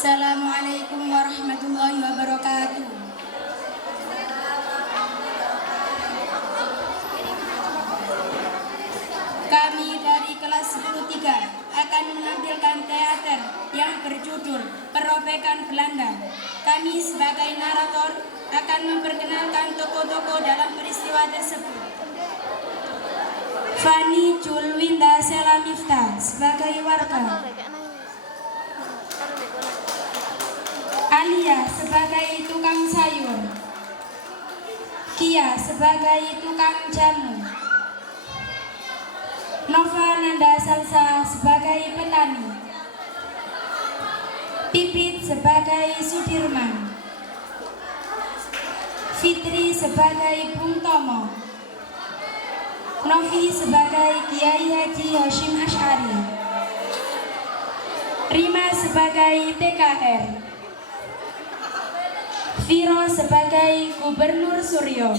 Assalamualaikum warahmatullahi wabarakatuh. Kami dari kelas 10-3 akan menampilkan teater yang berjudul Perobekan Belanda. Kami sebagai narator akan memperkenalkan tokoh-tokoh dalam peristiwa tersebut. Fani Julwinda Selamifta sebagai warga, Alia sebagai tukang sayur, Kia sebagai tukang jamu, Nova Nanda Salsa sebagai petani, Pipit sebagai Sudirman, Fitri sebagai Bung Tomo, Novi sebagai Kiai Haji Hashim Asy'ari, Rima sebagai TKR, Viro sebagai Gubernur Suryo,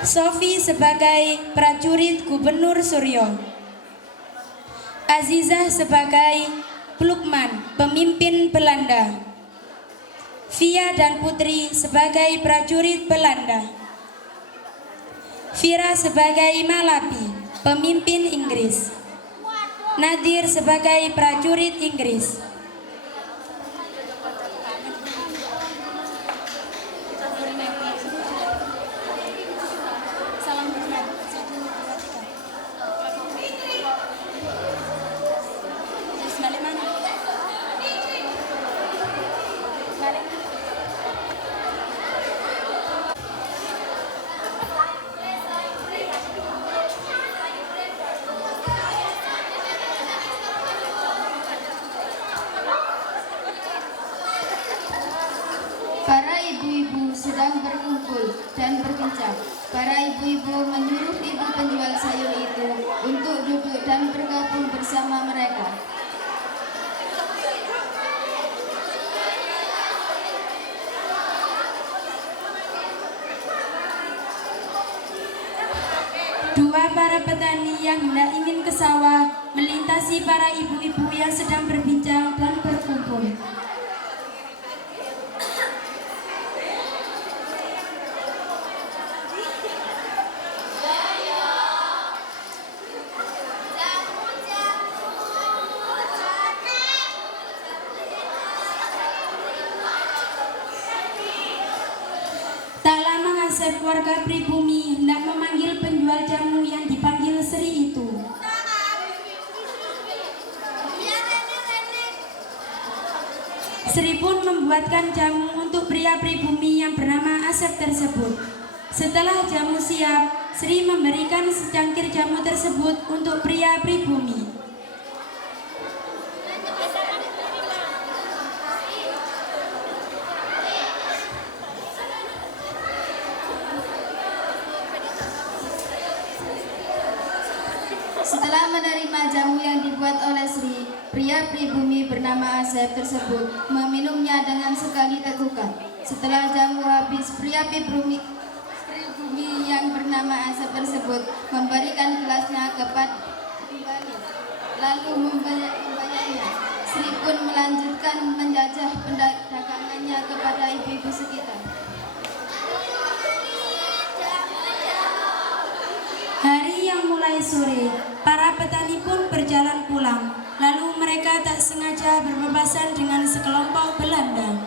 Sofi sebagai prajurit Gubernur Suryo, Azizah sebagai Plukman, pemimpin Belanda, Via dan Putri sebagai prajurit Belanda, Vira sebagai Malapi, pemimpin Inggris, Nadir sebagai prajurit Inggris. Para ibu-ibu sedang berkumpul dan berbincang. Para ibu-ibu menyuruh ibu penjual sayur itu untuk duduk dan bergabung bersama mereka. Dua para petani yang hendak ingin ke sawah melintasi para ibu-ibu yang sedang berbincang dan berkumpul. Tak lama Asep warga pribumi hendak memanggil penjual jamu yang dipanggil Sri itu. Sri pun membuatkan jamu untuk pria pribumi yang bernama Asep tersebut. Setelah jamu siap, Sri memberikan secangkir jamu tersebut untuk pria pribumi. Setelah menerima jamu yang dibuat oleh Sri, pria pribumi bernama Asep tersebut meminumnya dengan sekali tegukan. Setelah jamu habis, pria pribumi yang bernama Asep tersebut memberikan gelasnya kepada kembali, lalu membayarnya. Sri pun melanjutkan menjajah dagangannya kepada ibu-ibu sekitar. Hari yang mulai sore, para petani pun berjalan pulang. Lalu mereka tak sengaja berpapasan dengan sekelompok Belanda.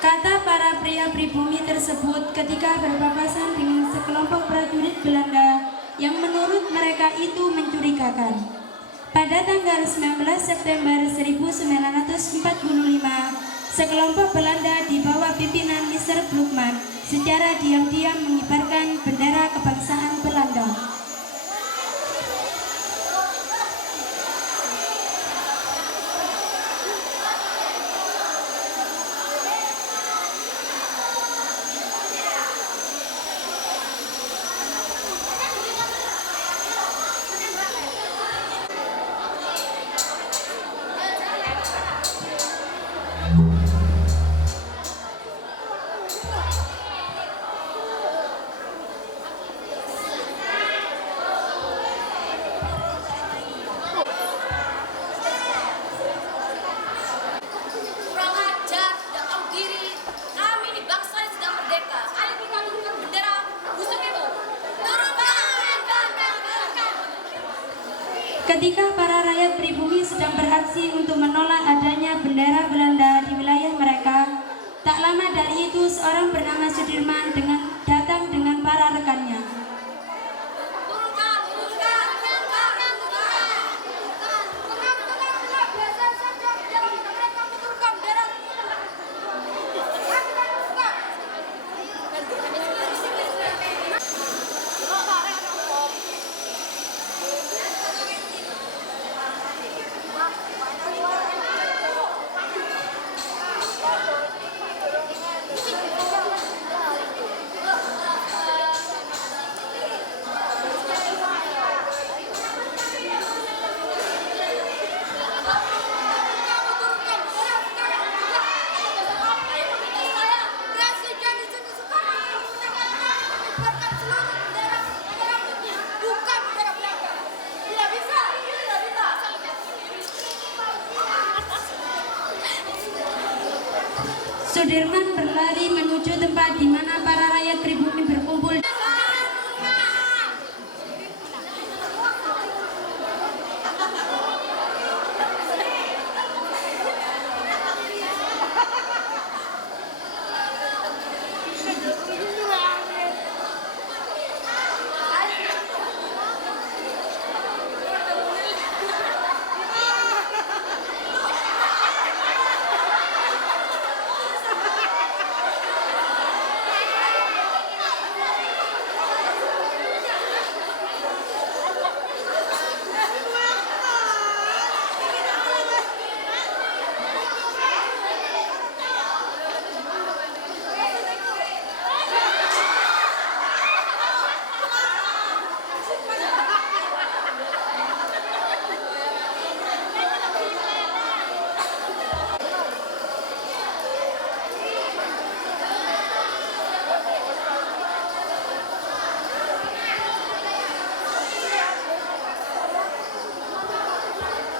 Kata para pria pribumi tersebut ketika berpapasan dengan sekelompok prajurit Belanda yang menurut mereka itu mencurigakan. Pada tanggal 19 September 1945, sekelompok Belanda di bawah pimpinan Mr. Plukman secara diam-diam mengibarkan bendera kebangsaan Belanda. Ketika para rakyat pribumi sedang beraksi untuk menolak adanya bendera Belanda di wilayah mereka, tak lama dari itu seorang bernama Sudirman datang dengan para rekannya. Sudirman berlari menuju tempat di mana para rakyat pribumi berkumpul.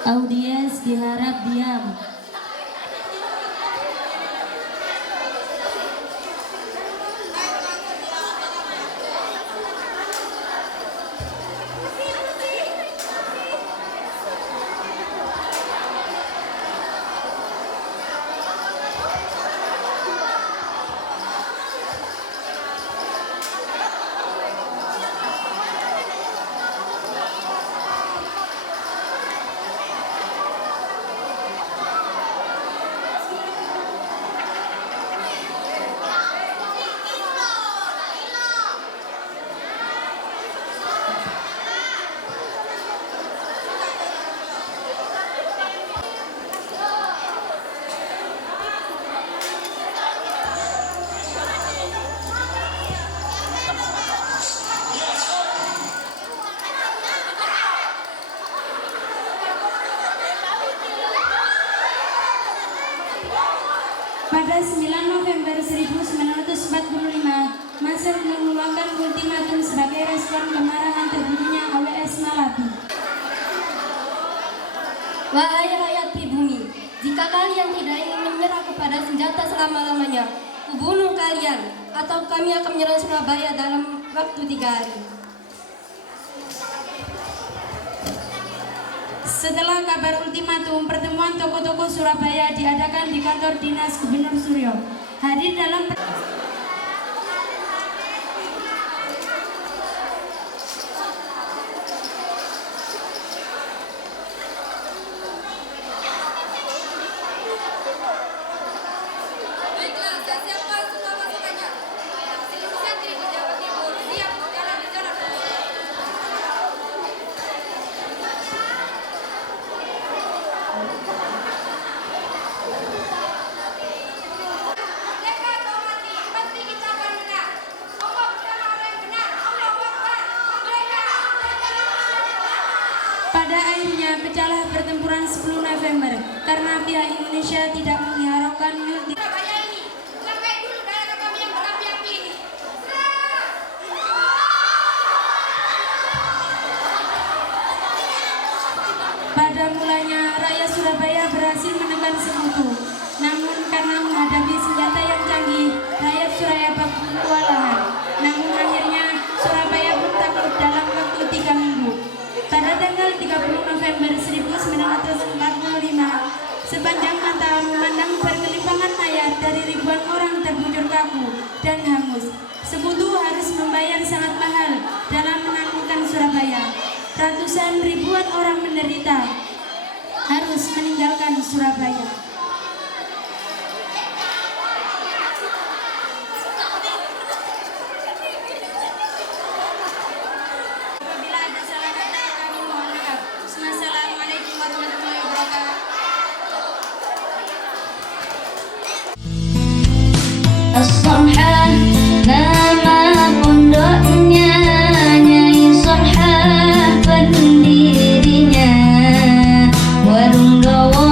Audiens diharap diam. Pada 9 November 1945, Masur mengeluarkan ultimatum sebagai respon kemarahan terbunuhnya AWS Malabi. Wahai rakyat pribumi, jika kalian tidak ingin menyerah kepada senjata selama-lamanya, kubunuh kalian, atau kami akan menyerang Surabaya dalam waktu 3 hari. Setelah kabar ultimatum, pertemuan tokoh-tokoh Surabaya diadakan di kantor dinas Gubernur Suryo. Hadir dalam Pada akhirnya pecahlah pertempuran 10 November karena pihak Indonesia tidak menghiraukan multi. Surabaya ini bukan kayak dulu daerah kami yang berapi-api ini. Pada mulanya rakyat Surabaya berhasil menekan sekutu. Namun karena menghadapi senjata yang canggih, rakyat Surabaya kewalahan. Namun akhirnya Surabaya pun takluk dalam waktu 3 minggu. Pada tanggal 30 November ratusan ribuan orang menderita harus meninggalkan Surabaya.